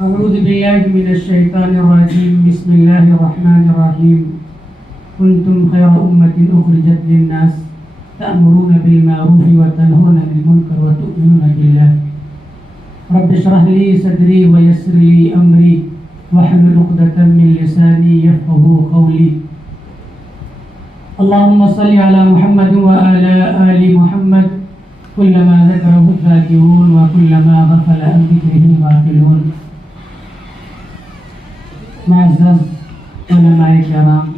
أعوذ بالله من الشيطان الرجيم بسم الله الرحمن الرحيم كنتم خير أمة أخرجت للناس تأمرون بالمعروف وتنهون عن المنكر وتؤمنون بالله رب اشرح لي صدري ويسر لي أمري واحلل عقدة من لساني يفقهوا قولي اللهم صل على محمد وعلى آل محمد كلما ذكره الذاكرون وكلما غفل عن ذكره الغافلون. معزز علماء کرام،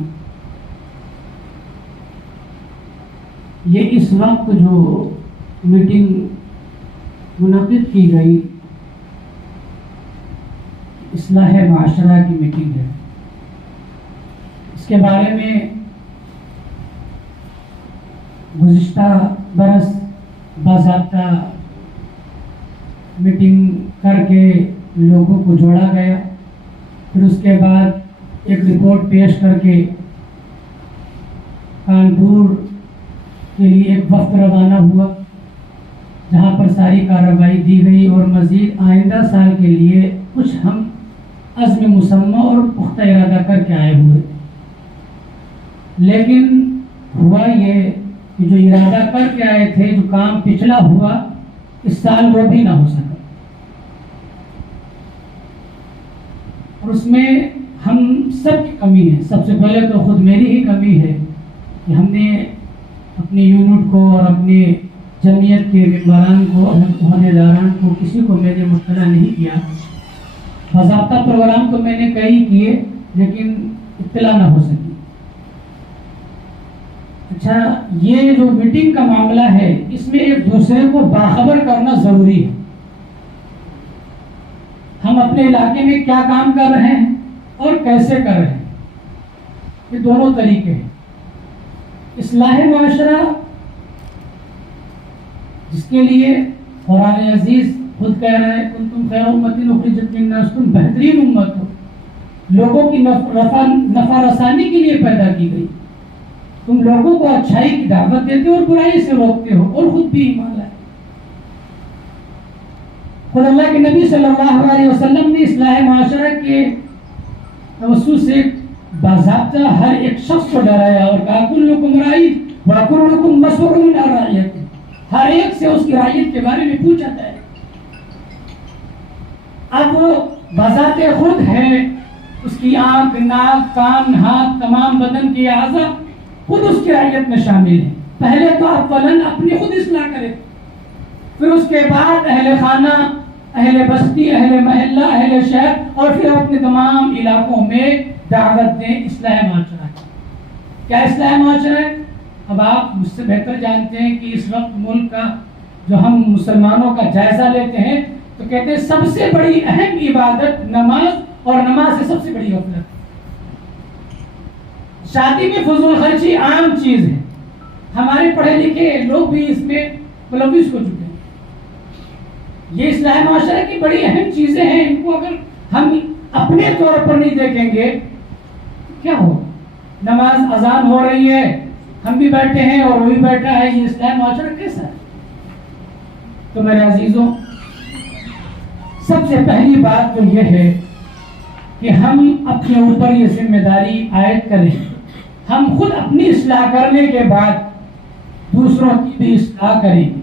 یہ اس وقت جو میٹنگ منعقد کی گئی اصلاح معاشرہ کی میٹنگ ہے، اس کے بارے میں گزشتہ برس باضابطہ میٹنگ کر کے لوگوں کو جوڑا گیا، پھر اس کے بعد ایک رپورٹ پیش کر کے کانپور کے لیے ایک وفد روانہ ہوا جہاں پر ساری کارروائی دی گئی اور مزید آئندہ سال کے لیے کچھ ہم عزم مسمى اور پختہ ارادہ کر کے آئے ہوئے، لیکن ہوا یہ کہ جو ارادہ کر کے آئے تھے، جو کام پچھلا ہوا اس سال وہ بھی نہ ہو سکا، اور اس میں ہم سب کی کمی ہے۔ سب سے پہلے تو خود میری ہی کمی ہے کہ ہم نے اپنی یونٹ کو اور اپنی جمعیت کے ممبران کو، عہدیداران کو، کسی کو میں نے مطلع نہیں کیا۔ باضابطہ پروگرام تو میں نے کئی کیے لیکن اطلاع نہ ہو سکی۔ اچھا، یہ جو میٹنگ کا معاملہ ہے اس میں ایک دوسرے کو باخبر کرنا ضروری ہے۔ ہم اپنے علاقے میں کیا کام کر رہے ہیں اور کیسے کر رہے ہیں، یہ دونوں طریقے ہیں۔ اصلاح معاشرہ جس کے لیے قرآن عزیز خود کہہ رہا ہے کنتم خیر امۃ اخرجت للناس، تم بہترین امت ہو، لوگوں کی نفع رسانی کے لیے پیدا کی گئی، تم لوگوں کو اچھائی کی دعوت دیتے ہو اور برائی سے روکتے ہو اور خود بھی ایمان لائے۔ خود اللہ کے نبی صلی اللہ علیہ وسلم نے اصلاح معاشرہ کے توسط سے باضابطہ ہر ایک شخص کو ڈرایا اور کہا کلکم راعی وکلکم مسئول عن رعیتہ، ہر ایک سے اس کی رعیت کے بارے میں پوچھا جائے۔ اب وہ بذات خود ہے، اس کی آنکھ، ناک، کان، ہاتھ، تمام بدن کے اعضاء خود اس کی رعیت میں شامل ہیں۔ پہلے تو اولاً اپنی خود اصلاح کرے، پھر اس کے بعد اہل خانہ، اہل بستی، اہل محلہ، اہل شہر، اور پھر اپنے تمام علاقوں میں دعوت دیں اصلاح معاشرہ۔ کیا اصلاح معاشرہ ہے؟ اب آپ مجھ سے بہتر جانتے ہیں کہ اس وقت ملک کا جو ہم مسلمانوں کا جائزہ لیتے ہیں تو کہتے ہیں سب سے بڑی اہم عبادت نماز، اور نماز سے سب سے بڑی غفلت۔ شادی میں فضول خرچی عام چیز ہے، ہمارے پڑھے لکھے لوگ بھی اس میں ملوث ہو چکے ہیں۔ یہ اصلاح معاشرہ کی بڑی اہم چیزیں ہیں، ان کو اگر ہم اپنے طور پر نہیں دیکھیں گے کیا ہوگا؟ نماز اذان ہو رہی ہے، ہم بھی بیٹھے ہیں اور وہ بھی بیٹھا ہے، یہ اصلاح معاشرہ کیسا ہے؟ تو میرے عزیزوں، سب سے پہلی بات تو یہ ہے کہ ہم اپنے اوپر یہ ذمہ داری عائد کریں، ہم خود اپنی اصلاح کرنے کے بعد دوسروں کی بھی اصلاح کریں گے،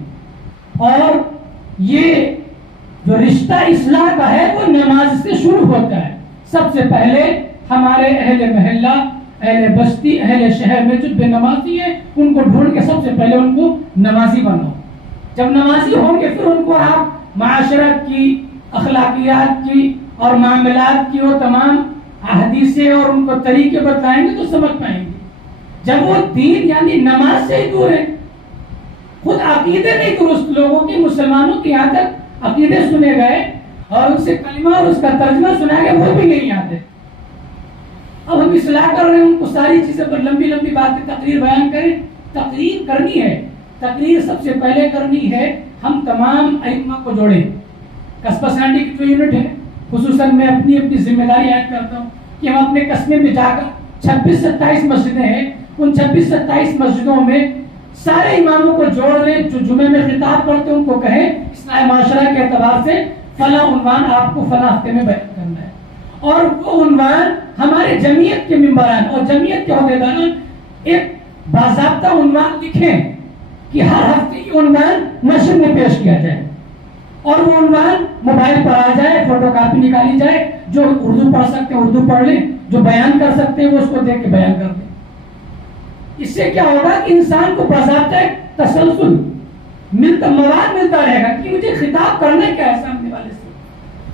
اور یہ جو رشتہ اصلاح کا ہے وہ نماز سے شروع ہوتا ہے۔ سب سے پہلے ہمارے اہل محلہ، اہل بستی، اہل شہر میں جو بے نمازی ہیں ان کو ڈھونڈ کے سب سے پہلے ان کو نمازی بناؤ۔ جب نمازی ہوں گے پھر ان کو آپ معاشرت کی، اخلاقیات کی اور معاملات کی اور تمام احادیثیں اور ان کو طریقے بتائیں گے تو سمجھ پائیں گے۔ جب وہ دین یعنی نماز سے ہی دور ہے، خود عقیدے نہیں درست، لوگوں کے مسلمانوں کی یہاں تک عقیدے سنے گئے اور ان سے کلمہ اور اس کا ترجمہ سنا گیا، وہ بھی نہیں یاد ہے۔ اب ہم اصلاح کر رہے ہیں، ان کو ساری چیزیں پر لمبی لمبی باتیں تقریر بیان کریں۔ تقریر کرنی ہے، تقریر سب سے پہلے کرنی ہے ہم تمام ائمہ کو جوڑیں۔ قصبہ سینڈی کی جو یونٹ ہے، خصوصاً میں اپنی ذمہ داری عائد کرتا ہوں کہ ہم اپنے قصبے میں جا کر 26-27 مسجدیں ہیں، ان 26-27 مسجدوں میں سارے اماموں کو جوڑ لیں، جو جمعے میں خطاب کرتے ہیں ان کو کہیں اصلاح معاشرہ کے اعتبار سے فلاں عنوان آپ کو فلاں ہفتے میں بیان کرنا ہے، اور وہ عنوان ہمارے جمعیت کے ممبران اور جمعیت کے عہدیداران ایک باضابطہ عنوان لکھیں کہ ہر ہفتے یہ عنوان نشر میں پیش کیا جائے، اور وہ عنوان موبائل پر آ جائے، فوٹو کاپی نکالی جائے، جو اردو پڑھ سکتے ہیں اردو پڑھ لیں، جو بیان کر سکتے ہیں وہ اس کو دیکھ کے بیان کر دیں۔ اس سے کیا ہوگا کہ انسان کو باضابطہ ایک تسلسل مواد ملتا رہے گا کہ مجھے خطاب کرنا کیا ہے سامنے والے سے۔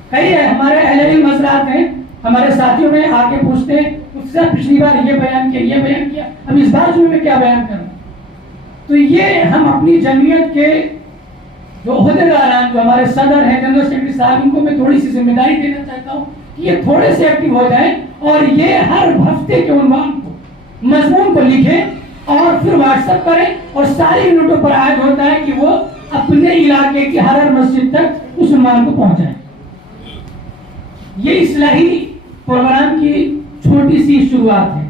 کئی ہے ہمارے اہل علم حضرات ہیں، ہمارے ساتھیوں نے آ کے پوچھتے ہیں اس سے پچھلی بار یہ بیان کیا، یہ بیان کیا، اب اس بار جو میں کیا بیان کروں۔ تو یہ ہم اپنی جمعیت کے جو عہدیداران، جو ہمارے صدر ہیں، جنرل سیکرٹری صاحب، ان کو میں تھوڑی سی ذمہ داری دینا چاہتا ہوں کہ یہ تھوڑے سے ایکٹیو ہو جائیں اور یہ ہر ہفتے کے عنوان کو، مضمون کو لکھیں اور پھر واٹس ایپ کریں، اور ساری یونٹوں پر عائد ہوتا ہے کہ وہ اپنے علاقے کی ہر مسجد تک اس عنوان کو پہنچائیں۔ یہ اصلاحی پروگرام کی چھوٹی سی شروعات ہے،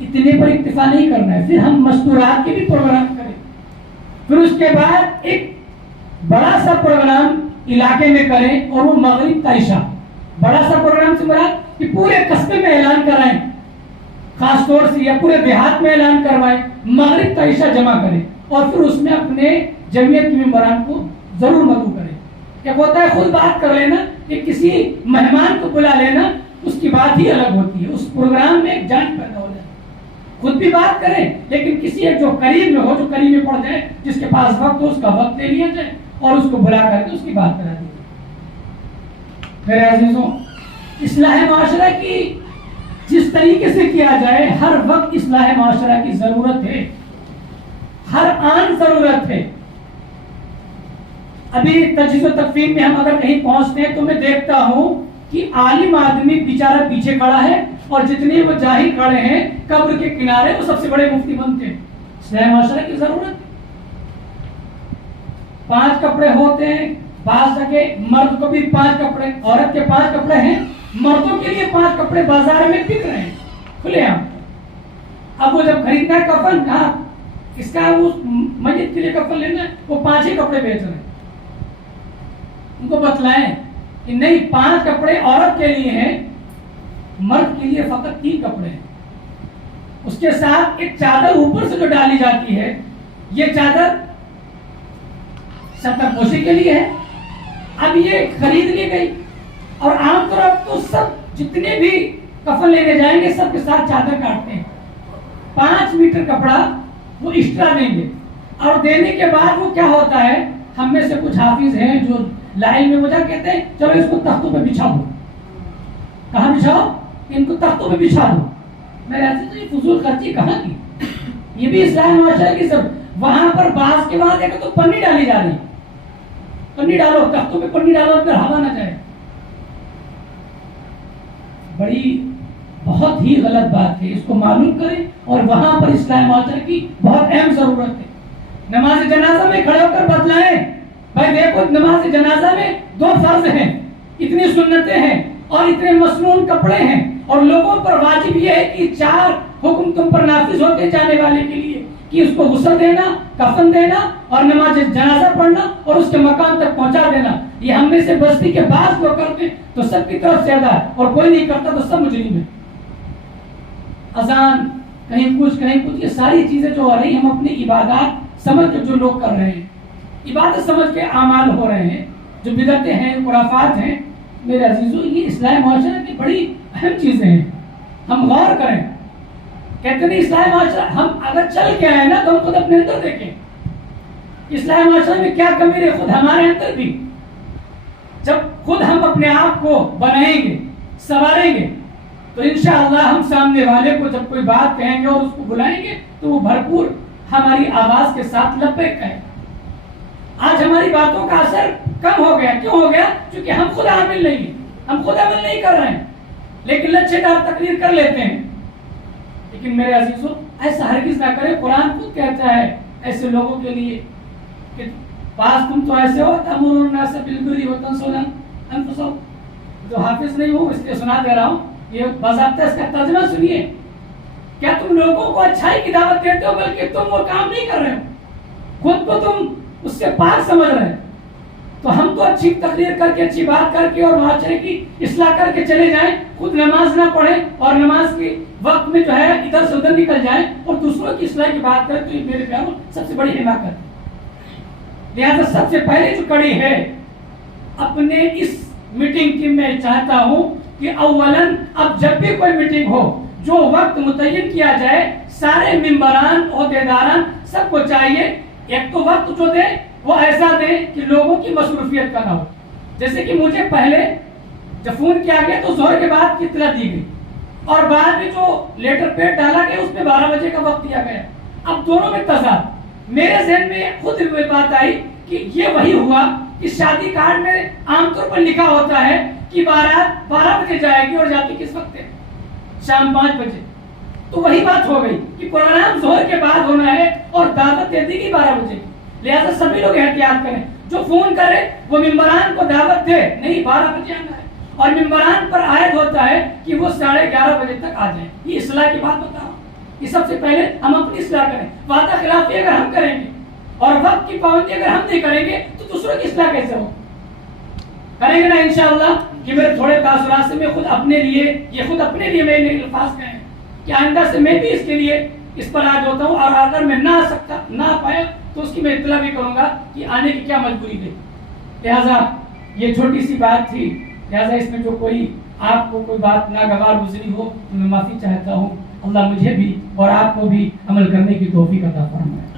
اتنے پر اکتفا نہیں کرنا ہے، پھر ہم مستورات کے بھی پروگرام کریں، پھر اس کے بعد ایک بڑا سا پروگرام علاقے میں کریں، اور وہ مغرب کا عشاء۔ بڑا سا پروگرام سے مراد کہ پورے قصبے میں اعلان کرائیں، خاص طور سے یا پورے دیہات میں اعلان کروائیں، مغرب کا عشاء جمع کریں، اور پھر اس میں اپنے جمعیت کے ممبران کو ضرور مدعو کریں۔ ایک ہوتا ہے خود بات کر لینا، کہ کسی مہمان کو بلا لینا، اس کی بات ہی الگ ہوتی ہے، اس پروگرام میں ایک جان پیدا ہو جائے۔ خود بھی بات کریں، لیکن کسی ایک جو قریب میں ہو، جو قریب میں پڑ جائے، جس کے پاس وقت ہو، اس کا وقت لے لیا جائے اور اس کو بلا کر کے اس کی بات کرا دی جائے۔ میرے عزیزوں، اصلاح معاشرہ کی جس طریقے سے کیا جائے، ہر وقت اصلاح معاشرہ کی ضرورت ہے، ہر آن ضرورت ہے۔ ابھی تجہیز و تکفین میں ہم اگر کہیں پہنچتے ہیں تو میں دیکھتا ہوں کہ عالم آدمی بیچارہ پیچھے کھڑا ہے، اور جتنے وہ جاہل کھڑے ہیں قبر کے کنارے، وہ سب سے بڑے مفتی بنتے ہیں۔ اصلاح معاشرہ کی ضرورت۔ 5 کپڑے ہوتے ہیں، بعض جگہ مرد کو بھی 5 کپڑے، عورت کے 5 کپڑے ہیں، مردوں کے لیے 5 کپڑے بازار میں بک رہے ہیں کھلے عام۔ اب وہ جب خریدنا ہے کفن، کہاں اس کا وہ میت کے لیے کفن لینا ہے، وہ 5 ہی کپڑے بیچ رہے ہیں۔ ان کو بتلائیں کہ نہیں، 5 کپڑے عورت کے لیے ہیں، مرد کے لیے فقط 3 کپڑے ہیں۔ اس کے ساتھ ایک چادر اوپر سے جو ڈالی جاتی ہے، یہ چادر ستر پوشی کے لیے ہے۔ اب یہ خرید لی گئی، اور عام طور پر تو سب جتنے بھی کفن لینے جائیں گے سب کے ساتھ چادر کاٹتے ہیں۔ 5 میٹر کپڑا وہ ایکسٹرا دیں گے، اور دینے کے بعد وہ کیا ہوتا ہے، ہم میں سے کچھ حافظ ہیں جو لائن میں وجہ کہتے ہیں چلو اس کو تختوں پہ بچھا دو۔ کہاں بچھاؤ؟ ان کو تختوں پہ بچھا دو۔ میں ایسے فضول خرچی کہاں کی؟ یہ بھی اصلاح معاشرہ کی سب۔ وہاں پر بعض کے وہاں دیکھو تو پنی ڈالی جا رہی، پنی ڈالو، تختوں پہ پنی ڈالو، پھر ہوا نہ جائے۔ بڑی بہت ہی غلط بات ہے، اس کو معلوم کریں، اور وہاں پر اصلاح معاشرہ کی بہت اہم ضرورت ہے۔ نماز جنازہ میں کھڑے ہو کر بتلائیں، بھائی دیکھو نماز جنازہ میں 2 فرض ہیں، اتنی سنتیں ہیں، اور اتنے مسنون کپڑے ہیں، اور لوگوں پر واجب یہ ہے کہ 4 حکم تم پر نافذ ہوتے جانے والے کے لیے، کہ اس کو غسل دینا، کفن دینا، اور نماز جنازہ پڑھنا، اور اس کے مکان تک پہنچا دینا۔ یہ ہم میں سے بستی کے بعض لوگ کرتے تو سب کی طرف سے ادا ہے، اور کوئی نہیں کرتا تو سب مجرم ہے۔ اذان کہیں کچھ یہ ساری چیزیں جو ہو رہی، ہم اپنی عبادات سمجھ کے جو لوگ کر رہے ہیں، عبادت سمجھ کے اعمال ہو رہے ہیں، جو بدعتیں ہیں، خرافات ہیں، میرے عزیزو یہ اصلاح معاشرہ کی بڑی اہم چیزیں ہیں، ہم غور کریں۔ کہتے نہیں اصلاح معاشرہ، ہم اگر چل کے آئے نا تو ہم خود اپنے اندر دیکھیں اصلاح معاشرہ میں کیا کمی رہی، خود ہمارے اندر بھی۔ جب خود ہم اپنے آپ کو بنائیں گے، سنواریں گے، تو انشاءاللہ ہم سامنے والے کو جب کوئی بات کہیں گے اور اس کو بلائیں گے تو وہ بھرپور ہماری آواز کے ساتھ لبیک کہیں۔ آج ہماری باتوں کا اثر کم ہو گیا، کیوں ہو گیا؟ کیونکہ ہم خود عامل نہیں ہیں، ہم خود عمل نہیں کر رہے ہیں، لیکن لچھے دار تقریر کر لیتے ہیں۔ لیکن میرے عزیزو ایسا ہرگز نہ کرے، قرآن خود کہتا ہے ایسے لوگوں کے لیے کہ بعض تم تو ایسے ہو تأمرون الناس بالبر وتنسون انفسکم۔ جو حافظ نہیں ہوں اس لیے سنا دے رہا ہوں، یہ باضابطہ اس کا ترجمہ سنیے۔ کیا تم لوگوں کو اچھائی کی دعوت دیتے ہو بلکہ تم وہ کام نہیں کر رہے ہو، خود کو تم اس سے پاک سمجھ رہے ہیں۔ تو ہم تو اچھی تقریر کر کے اچھی بات کر کے اور معاشرے کی اصلاح کر کے چلے جائیں، خود نماز نہ پڑھیں اور نماز کے وقت میں جو ہے ادھر سے ادھر نکل جائیں اور دوسروں کی اصلاح کی بات کریں، تو یہ میرے پیاروں سب سے بڑی حماقت ہے۔ لہٰذا سب سے پہلے جو کڑی ہے اپنے اس میٹنگ کی، میں چاہتا ہوں کہ اولاً اب جب بھی کوئی میٹنگ ہو جو وقت متعین کیا جائے، سارے ممبران عہدیداران سب کو چاہیے ایک تو وقت جو دے وہ ایسا دے کہ لوگوں کی مصروفیت کا نہ ہو۔ جیسے کہ مجھے پہلے جب فون کیا گیا تو ظہر کے بعد کی اطلاع دی گئی اور بعد میں جو لیٹر پیڈ ڈالا گیا اس میں 12 بجے کا وقت دیا گیا۔ اب دونوں میں تضاد، میرے ذہن میں خود بات آئی کہ یہ وہی ہوا کہ شادی کارڈ میں عام طور پر لکھا ہوتا ہے کہ بارات 12 بجے جائے گی اور جاتی کس وقت ہے؟ شام 5 بجے۔ تو وہی بات ہو گئی کہ پروگرام ظہر کے بعد ہونا ہے اور دعوت دے دی گئی 12 بجے کی۔ لہٰذا سبھی لوگ احتیاط کریں، جو فون کرے وہ ممبران کو دعوت دے، نہیں 12 بجے آنا ہے، اور ممبران پر عائد ہوتا ہے کہ وہ 11:30 بجے تک آ جائیں۔ یہ اصلاح کی بات بتا رہا ہوں کہ سب سے پہلے ہم اپنی اصلاح کریں۔ وعدہ خلافی اگر ہم کریں گے اور وقت کی پابندی اگر ہم نہیں کریں گے تو دوسروں کی اصلاح کیسے ہو؟ کریں گے نا انشاءاللہ۔ کہ میرے تھوڑے تاثرات سے میں خود اپنے لیے میں نے الفاظ کہے ہیں کہ آئندہ سے میں بھی اس کے لیے اس پر عائد ہوتا ہوں، اور اگر میں نہ آ پایا تو اس کی میں اطلاع بھی کروں گا کہ آنے کی کیا مجبوری ہے۔ لہٰذا یہ چھوٹی سی بات تھی، لہٰذا اس میں جو کوئی آپ کو کوئی بات ناگوار گزری ہو تو میں معافی چاہتا ہوں۔ اللہ مجھے بھی اور آپ کو بھی عمل کرنے کی توفیق عطا فرمائے۔